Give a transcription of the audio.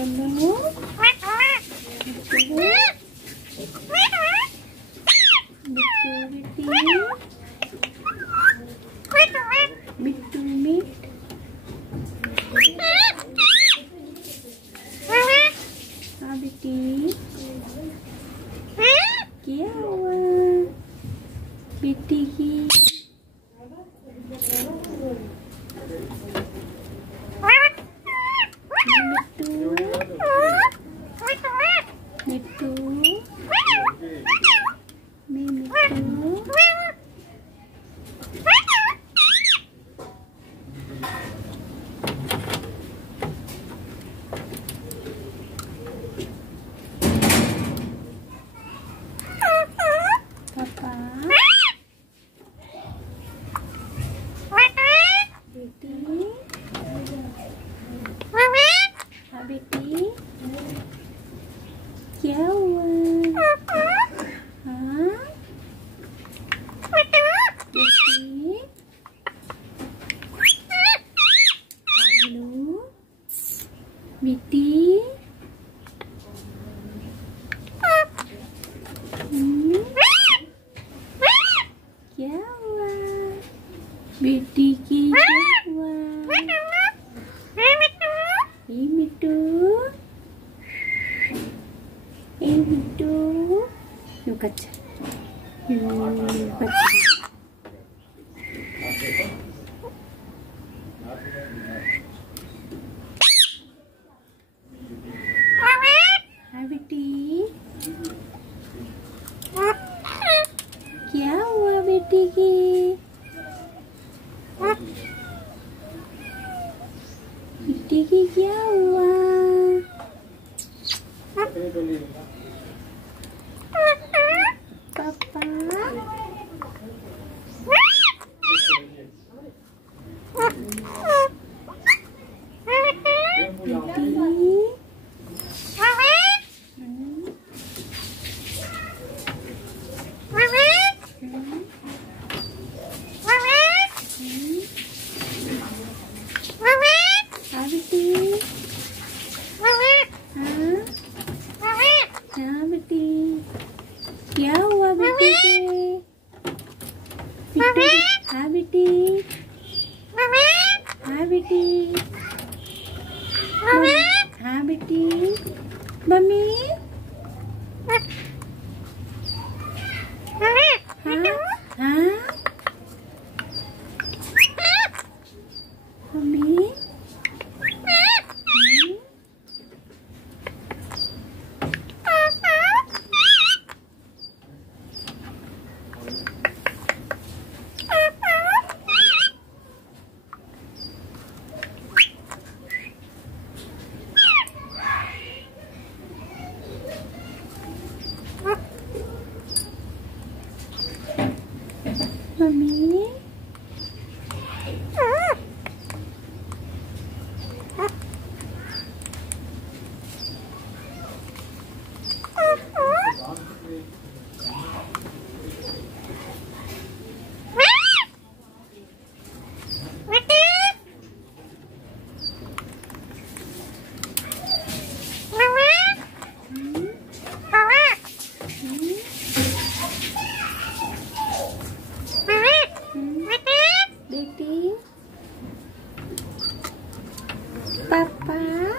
बनो बिट्टू मीट हाँ बेटी क्या हुआ बेटी की मिट्टू पापा बेटी हाँ बेटी क्या हुआ हाँ बेटी हेलो बेटी क्या हुआ बेटी की क्या हुआ ए मिट्टू बच्चा हाँ बेटी क्या हुआ बेटी की बेटी की क्या हुआ पापा हाँ बेटी क्या हुआ बेटी के हाँ बेटी हाँ बेटी हाँ बेटी मम्मी हाँ हाँ मम्मी मम्मी बेटी पापा